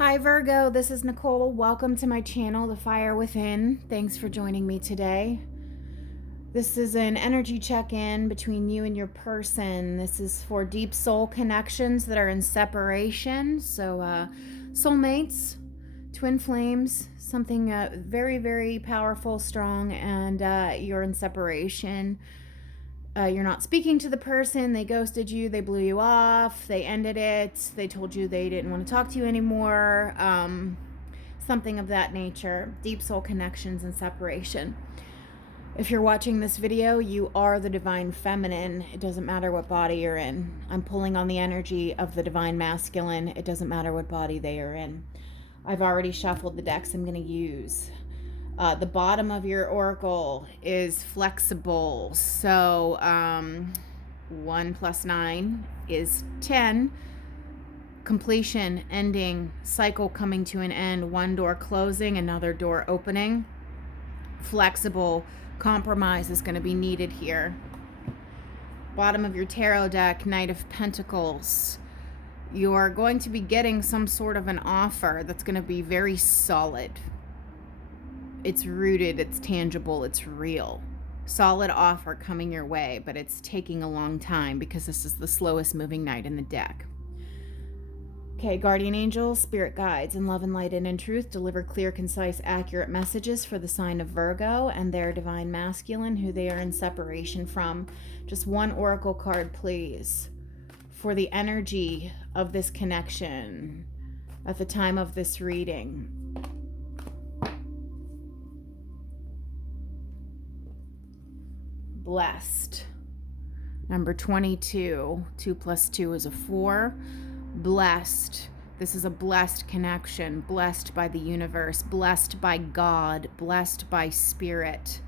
Hi Virgo, this is Nicole. Welcome to my channel, The Fire Within. Thanks for joining me today. This is an energy check-in between you and your person. This is for deep soul connections that are in separation. So soulmates, twin flames, something very, very powerful, strong, and you're in separation. You're not speaking to the person. They ghosted you. They blew you off. They ended it. They told you they didn't want to talk to you anymore. Something of that nature. Deep soul connections and separation. If you're watching this video, you are the divine feminine. It doesn't matter what body you're in. I'm pulling on the energy of the divine masculine. It doesn't matter what body they are in. I've already shuffled the decks I'm going to use. The bottom of your oracle is flexible. So 1 + 9 is 10. Completion, ending, cycle coming to an end. One door closing, another door opening. Flexible, compromise is going to be needed here. Bottom of your tarot deck, Knight of Pentacles. You're going to be getting some sort of an offer that's going to be very solid. It's rooted, it's tangible, it's real. Solid offer coming your way, but it's taking a long time because this is the slowest moving knight in the deck. Okay, guardian angels, spirit guides, in love and light and in truth, deliver clear, concise, accurate messages for the sign of Virgo and their divine masculine, who they are in separation from. Just one oracle card, please, for the energy of this connection at the time of this reading. Blessed. Number 22. 2 + 2 is a 4. Blessed. This is a blessed connection. Blessed by the universe. Blessed by God. Blessed by spirit.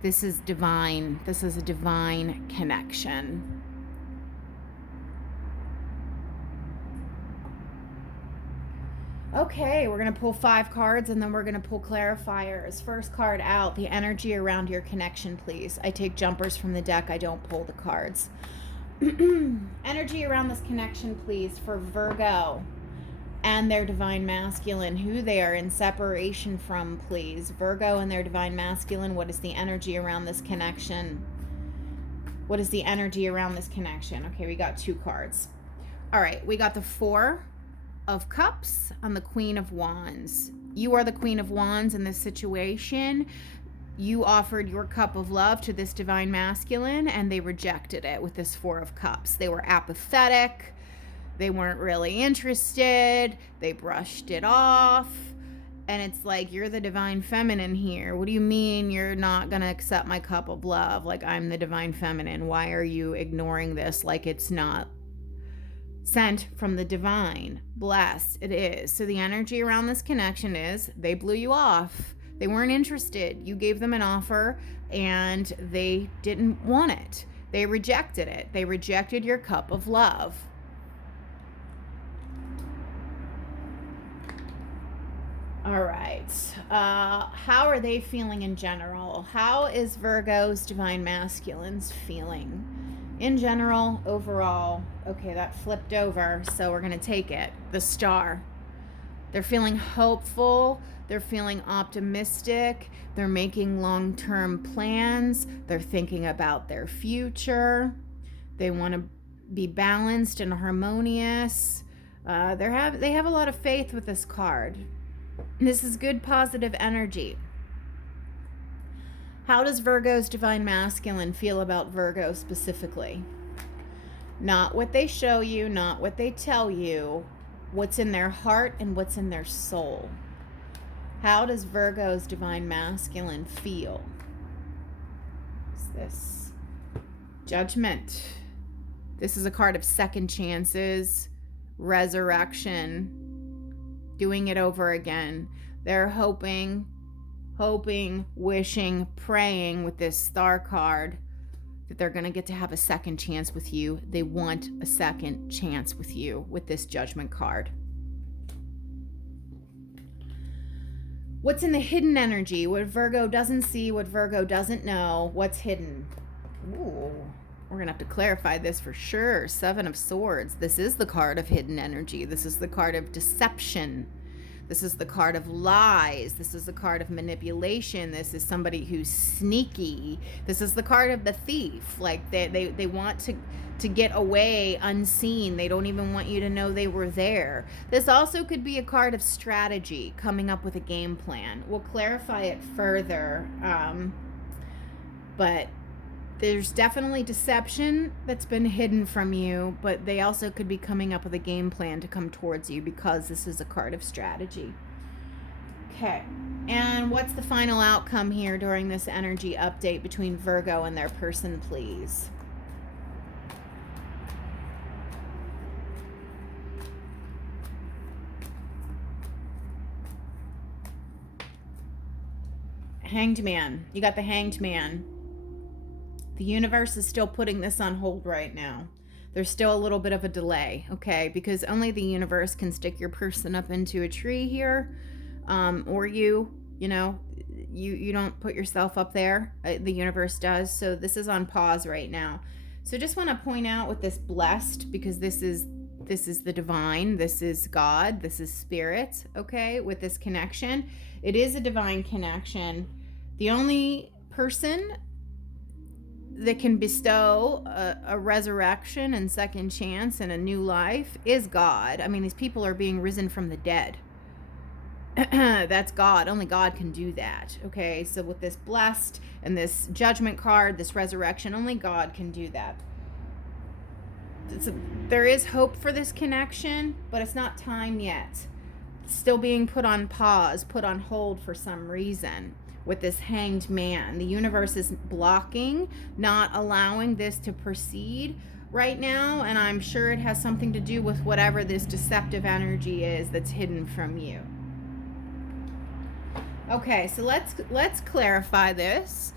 This is divine. This is a divine connection. Okay, we're going to pull 5 cards and then we're going to pull clarifiers. First card out, the energy around your connection, please. I take jumpers from the deck. I don't pull the cards. Energy around this connection, please, for Virgo and their divine masculine, who they are in separation from, please. Virgo and their divine masculine, what is the energy around this connection? What is the energy around this connection? Okay, we got 2 cards. All right, we got the 4 of Cups and the Queen of Wands. You are the Queen of Wands in this situation. You offered your cup of love to this divine masculine and they rejected it with this 4 of Cups. They were apathetic. They weren't really interested. They brushed it off. And it's like, you're the divine feminine here. What do you mean you're not going to accept my cup of love? Like, I'm the divine feminine. Why are you ignoring this like it's not sent from the divine? Blessed it is. So the energy around this connection is they blew you off. They weren't interested. You gave them an offer and they didn't want it. They rejected it. They rejected your cup of love. All right. How are they feeling in general? How is Virgo's divine masculines feeling? In general, overall. Okay, that flipped over, so we're going to take it. The Star. They're feeling hopeful. They're feeling optimistic. They're making long-term plans. They're thinking about their future. They want to be balanced and harmonious. They have a lot of faith with this card. This is good, positive energy. How does Virgo's divine masculine feel about Virgo specifically? Not what they show you, not what they tell you, what's in their heart and what's in their soul. How does Virgo's divine masculine feel? What's this? Judgment. This is a card of second chances, resurrection, doing it over again. They're hoping, wishing, praying with this Star card that they're going to get to have a second chance with you. They want a second chance with you with this Judgment card. What's in the hidden energy? What Virgo doesn't see, what Virgo doesn't know, what's hidden? Ooh, We're going to have to clarify this for sure. Seven of Swords. This is the card of hidden energy. This is the card of deception. This is the card of lies. This is the card of manipulation. This is somebody who's sneaky. This is the card of the thief. Like they want to get away unseen. They don't even want you to know they were there. This also could be a card of strategy, coming up with a game plan. We'll clarify it further. But there's definitely deception that's been hidden from you, but they also could be coming up with a game plan to come towards you because this is a card of strategy. Okay, and what's the final outcome here during this energy update between Virgo and their person, please? Hanged Man. You got the Hanged Man. The universe is still putting this on hold right now. There's still a little bit of a delay, okay? Because only the universe can stick your person up into a tree here. Or you know, you don't put yourself up there. The universe does. So this is on pause right now. So just want to point out with this blessed, because this is the divine, this is God, this is spirit, okay? With this connection, it is a divine connection. The only person that can bestow a resurrection and second chance and a new life is God. I mean, these people are being risen from the dead. That's God. Only God can do that. Okay, so with this blessed and this judgment card, this resurrection, only God can do that. There is hope for this connection, but it's not time yet. It's still being put on pause, put on hold for some reason. With this Hanged Man, the universe is blocking, not allowing this to proceed right now, and I'm sure it has something to do with whatever this deceptive energy is that's hidden from you. Okay, so let's clarify this.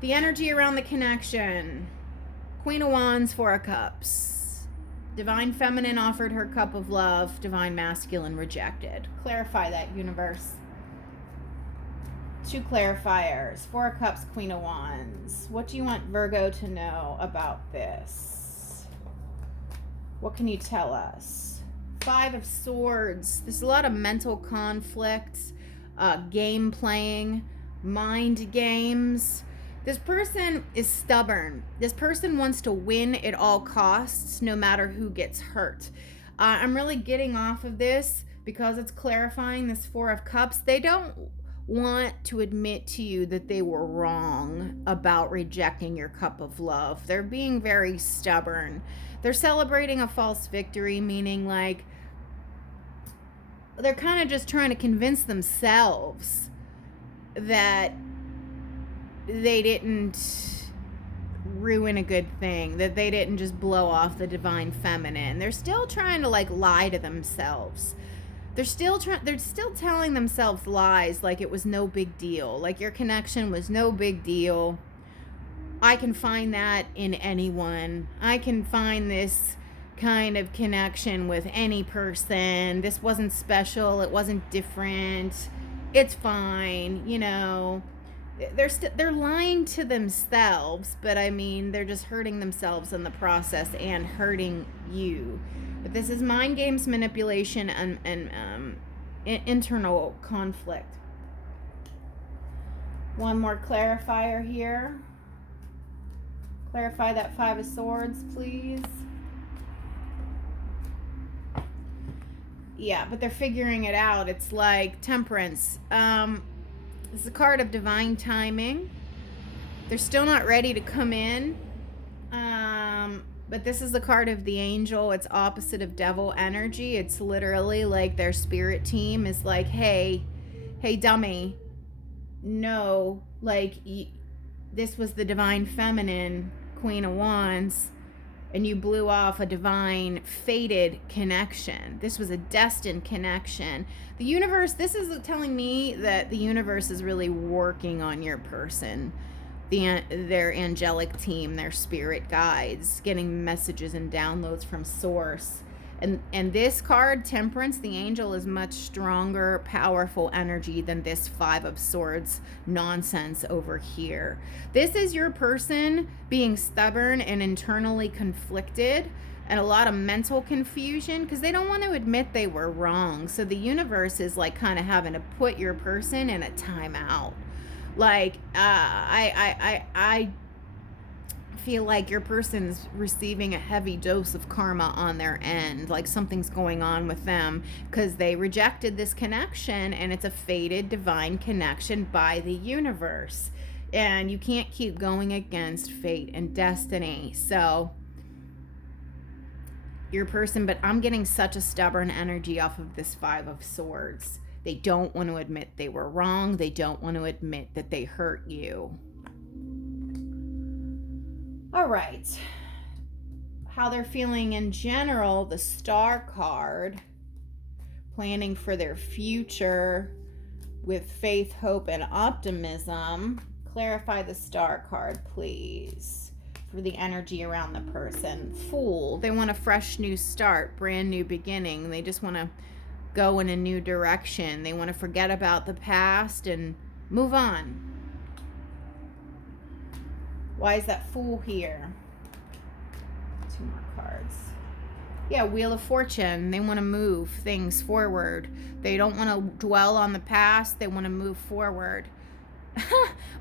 The energy around the connection. Queen of Wands, Four of Cups. Divine Feminine offered her cup of love. Divine Masculine rejected. Clarify that, universe. Two clarifiers. Four of Cups, Queen of Wands. What do you want Virgo to know about this? What can you tell us? Five of Swords. There's a lot of mental conflict, game playing, mind games. This person is stubborn. This person wants to win at all costs, no matter who gets hurt. I'm really getting off of this because it's clarifying this Four of Cups. They don't want to admit to you that they were wrong about rejecting your cup of love. They're being very stubborn. They're celebrating a false victory, meaning like they're kind of just trying to convince themselves that they didn't ruin a good thing, that they didn't just blow off the divine feminine. They're still trying to like lie to themselves. They're still telling themselves lies like it was no big deal, like your connection was no big deal. I can find that in anyone. I can find this kind of connection with any person. This wasn't special. It wasn't different. It's fine, you know. They're lying to themselves, but I mean, they're just hurting themselves in the process and hurting you. But this is mind games, manipulation, and internal conflict. One more clarifier here. Clarify that Five of Swords, please. Yeah, but they're figuring it out. It's like Temperance. It's a card of divine timing. They're still not ready to come in. But this is the card of the angel. It's opposite of devil energy. It's literally like their spirit team is like, hey dummy, no, like this was the divine feminine, Queen of Wands, and you blew off a divine fated connection. This was a destined connection. The universe, this is telling me that the universe is really working on your person. Their angelic team, their spirit guides, getting messages and downloads from source. And this card, Temperance, the angel, is much stronger, powerful energy than this Five of Swords nonsense over here. This is your person being stubborn and internally conflicted, and a lot of mental confusion because they don't want to admit they were wrong. So the universe is like kind of having to put your person in a timeout. Like, I feel like your person's receiving a heavy dose of karma on their end. Like something's going on with them because they rejected this connection, and it's a fated divine connection by the universe. And you can't keep going against fate and destiny. So your person, but I'm getting such a stubborn energy off of this Five of Swords. They don't want to admit they were wrong. They don't want to admit that they hurt you. All right. How they're feeling in general, the Star card, planning for their future with faith, hope, and optimism. Clarify the Star card, please, for the energy around the person. Fool. They want a fresh new start, brand new beginning. They just want to go in a new direction. They want to forget about the past and move on. Why is that Fool here? 2 more cards. Yeah, Wheel of Fortune. They want to move things forward. They don't want to dwell on the past. They want to move forward.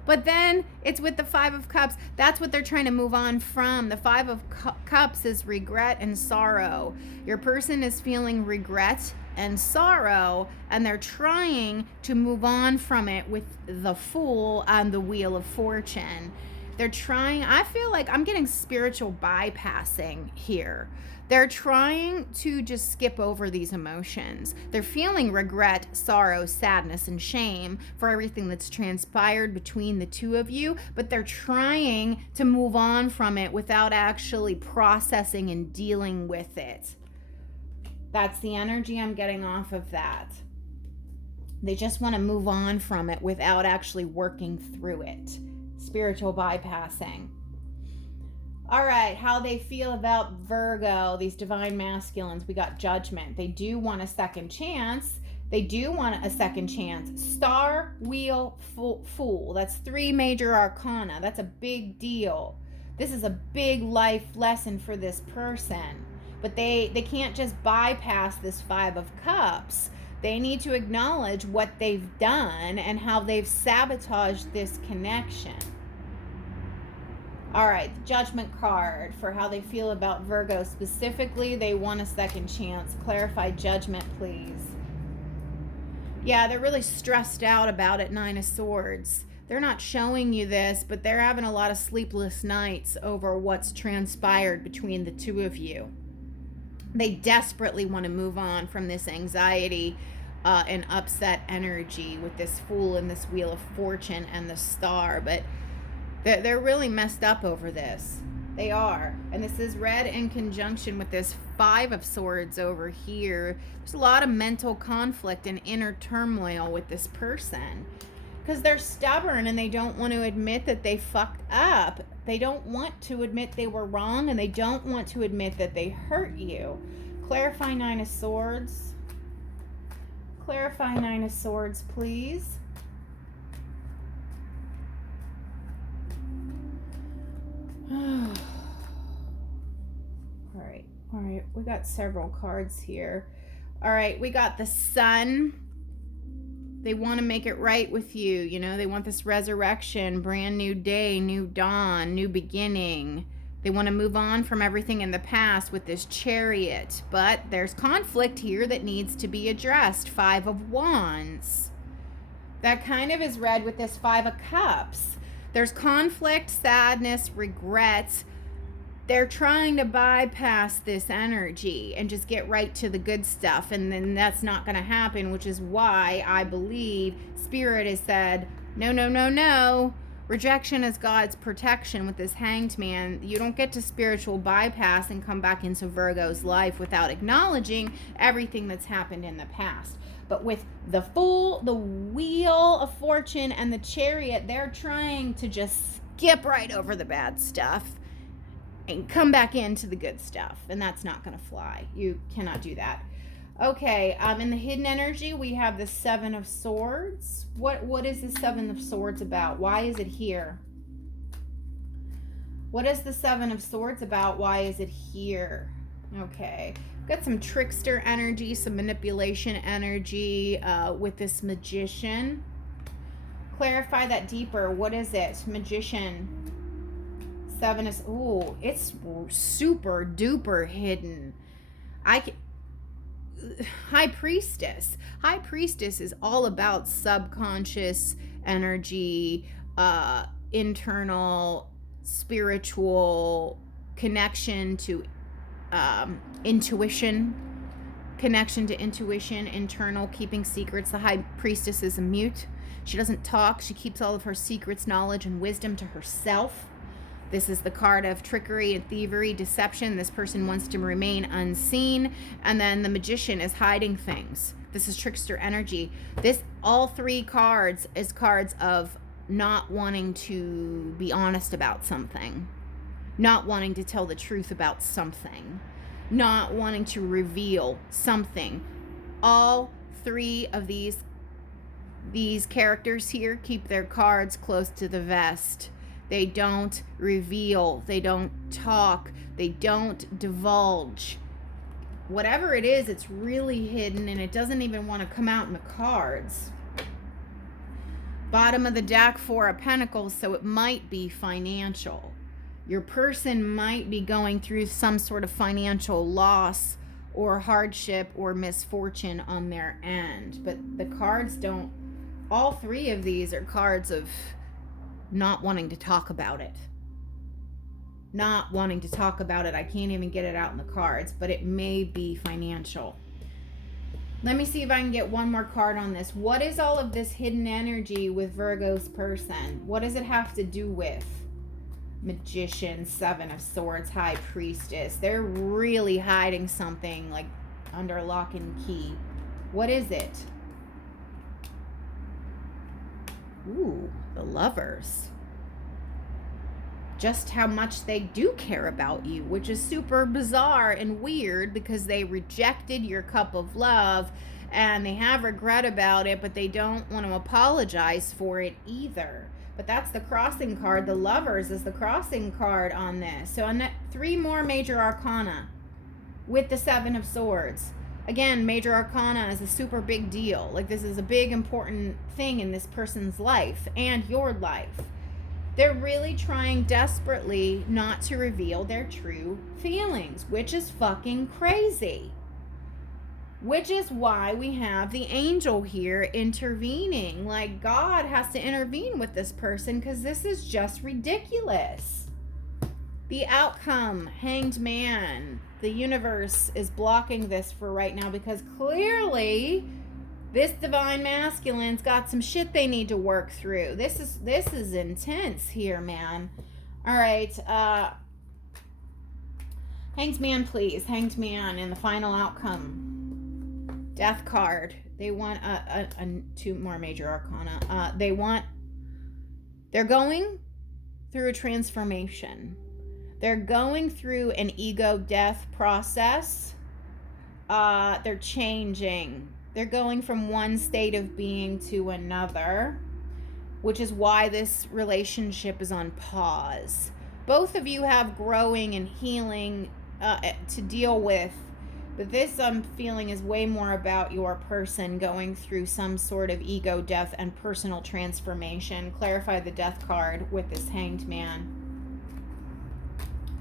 But then it's with the Five of Cups. That's what they're trying to move on from. The Five of Cups is regret and sorrow. Your person is feeling regret and sorrow, and they're trying to move on from it with the Fool and the Wheel of Fortune. They're trying, I feel like I'm getting spiritual bypassing here. They're trying to just skip over these emotions. They're feeling regret, sorrow, sadness, and shame for everything that's transpired between the two of you, but they're trying to move on from it without actually processing and dealing with it. That's the energy I'm getting off of that. They just want to move on from it without actually working through it. Spiritual bypassing. All right, how they feel about Virgo, these divine masculines. We got Judgment. They do want a second chance. They do want a second chance. Star, Wheel, Fool. That's 3 major arcana. That's a big deal. This is a big life lesson for this person. But they can't just bypass this Five of Cups. They need to acknowledge what they've done and how they've sabotaged this connection. All right, the Judgment card for how they feel about Virgo. Specifically, they want a second chance. Clarify Judgment, please. Yeah, they're really stressed out about it, 9 of Swords. They're not showing you this, but they're having a lot of sleepless nights over what's transpired between the two of you. They desperately want to move on from this anxiety and upset energy with this Fool and this Wheel of Fortune and the Star, but they're really messed up over this. They are. And this is read in conjunction with this Five of Swords over here. There's a lot of mental conflict and inner turmoil with this person because they're stubborn and they don't want to admit that they fucked up. They don't want to admit they were wrong, and they don't want to admit that they hurt you. Clarify 9 of Swords. Clarify 9 of Swords, please. All right, we got several cards here. All right, we got the Sun. They want to make it right with you. You know, they want this resurrection, brand new day, new dawn, new beginning. They want to move on from everything in the past with this Chariot. But there's conflict here that needs to be addressed. 5 of Wands. That kind of is read with this 5 of Cups. There's conflict, sadness, regret. They're trying to bypass this energy and just get right to the good stuff. And then that's not going to happen, which is why I believe Spirit has said, no, no, no, no. Rejection is God's protection with this Hanged Man. You don't get to spiritual bypass and come back into Virgo's life without acknowledging everything that's happened in the past. But with the Fool, the Wheel of Fortune, and the Chariot, they're trying to just skip right over the bad stuff and come back into the good stuff, and that's not going to fly. You cannot do that. Okay, in the hidden energy, we have the Seven of Swords. What is the Seven of Swords about? Why is it here? What is the Seven of Swords about? Why is it here? Okay, got some trickster energy, some manipulation energy with this Magician. Clarify that deeper. What is it? Magician. Seven is, ooh, it's super duper hidden. High Priestess. High Priestess is all about subconscious energy, internal spiritual connection to intuition, internal, keeping secrets. The High Priestess is a mute. She doesn't talk. She keeps all of her secrets, knowledge, and wisdom to herself. This is the card of trickery and thievery, deception. This person wants to remain unseen. And then the Magician is hiding things. This is trickster energy. All three cards is cards of not wanting to be honest about something, not wanting to tell the truth about something, not wanting to reveal something. All three of these characters here keep their cards close to the vest. They don't reveal, they don't talk, they don't divulge. Whatever it is, it's really hidden, and it doesn't even want to come out in the cards. Bottom of the deck, Four of Pentacles, so it might be financial. Your person might be going through some sort of financial loss or hardship or misfortune on their end. But the cards don't, all three of these are cards of not wanting to talk about it. Not wanting to talk about it. I can't even get it out in the cards, but it may be financial. Let me see if I can get one more card on this. What is all of this hidden energy with Virgo's person? What does it have to do with? Magician, Seven of Swords, High Priestess. They're really hiding something like under lock and key. What is it? Ooh, the Lovers. Just how much they do care about you, which is super bizarre and weird because they rejected your cup of love and they have regret about it, but they don't want to apologize for it either. But that's the crossing card. The Lovers is the crossing card on this. So three more major arcana with the Seven of Swords. Again, major arcana is a super big deal. Like, this is a big important thing in this person's life and your life. They're really trying desperately not to reveal their true feelings, which is fucking crazy. Which is why we have the angel here intervening. Like, God has to intervene with this person because this is just ridiculous. The outcome, Hanged Man. The universe is blocking this for right now because clearly this divine masculine's got some shit they need to work through. This is intense here, man. All right. Hanged Man, please. Hanged Man in the final outcome. Death card. They want two more major arcana. They're going through a transformation. They're going through an ego death process. They're changing. They're going from one state of being to another, which is why this relationship is on pause. Both of you have growing and healing to deal with, but this I'm feeling is way more about your person going through some sort of ego death and personal transformation. Clarify the Death card with this Hanged Man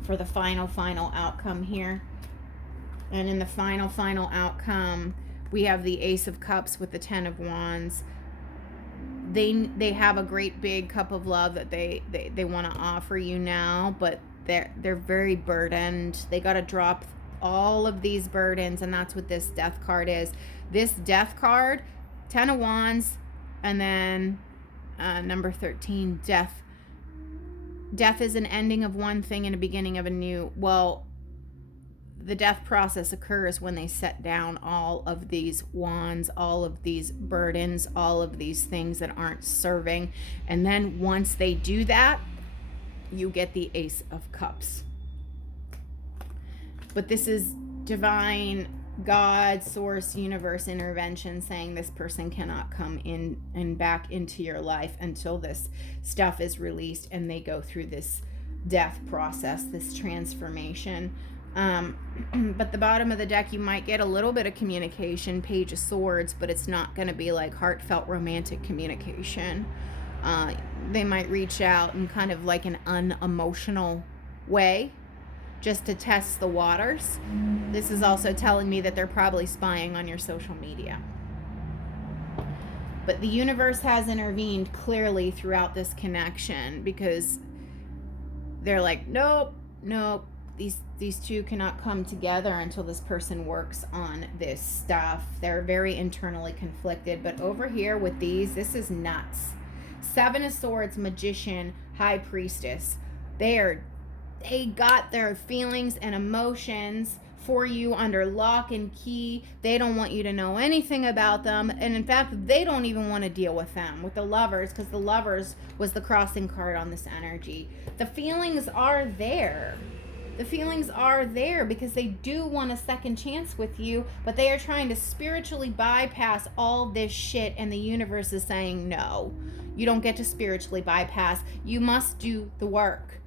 for the final outcome here. And in the final outcome, we have the Ace of Cups with the Ten of Wands. They have a great big cup of love that they want to offer you now, but they're very burdened. They got to drop all of these burdens, and that's what this Death card is. This Death card, Ten of Wands, and then number 13, Death. Death is an ending of one thing and a beginning of a new. Well, the death process occurs when they set down all of these wands, all of these burdens, all of these things that aren't serving. And then once they do that, you get the Ace of Cups. But this is divine God, source, universe intervention saying this person cannot come in and back into your life until this stuff is released and they go through this death process, this transformation. But the bottom of the deck, you might get a little bit of communication, Page of Swords, but it's not going to be like heartfelt romantic communication. They might reach out in kind of like an unemotional way, just to test the waters. This is also telling me that they're probably spying on your social media. But the universe has intervened clearly throughout this connection, because they're like, nope, these two cannot come together until this person works on this stuff. They're very internally conflicted. But over here with these, this is nuts. Seven of Swords, Magician, High Priestess. They got their feelings and emotions for you under lock and key. They don't want you to know anything about them. And in fact, they don't even want to deal with them, with the Lovers, because the Lovers was the crossing card on this energy. The feelings are there. The feelings are there because they do want a second chance with you, but they are trying to spiritually bypass all this shit, and the universe is saying, no, you don't get to spiritually bypass. You must do the work.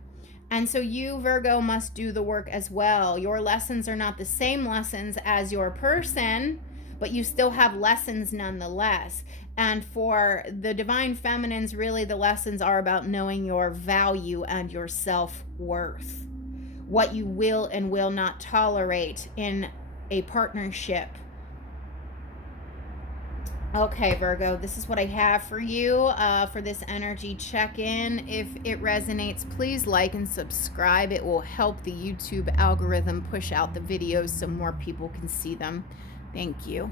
And so you, Virgo, must do the work as well. Your lessons are not the same lessons as your person, but you still have lessons nonetheless. And for the divine feminines, really the lessons are about knowing your value and your self-worth, what you will and will not tolerate in a partnership. Okay, Virgo, this is what I have for you for this energy check-in. If it resonates, please like and subscribe. It will help the YouTube algorithm push out the videos so more people can see them. Thank you.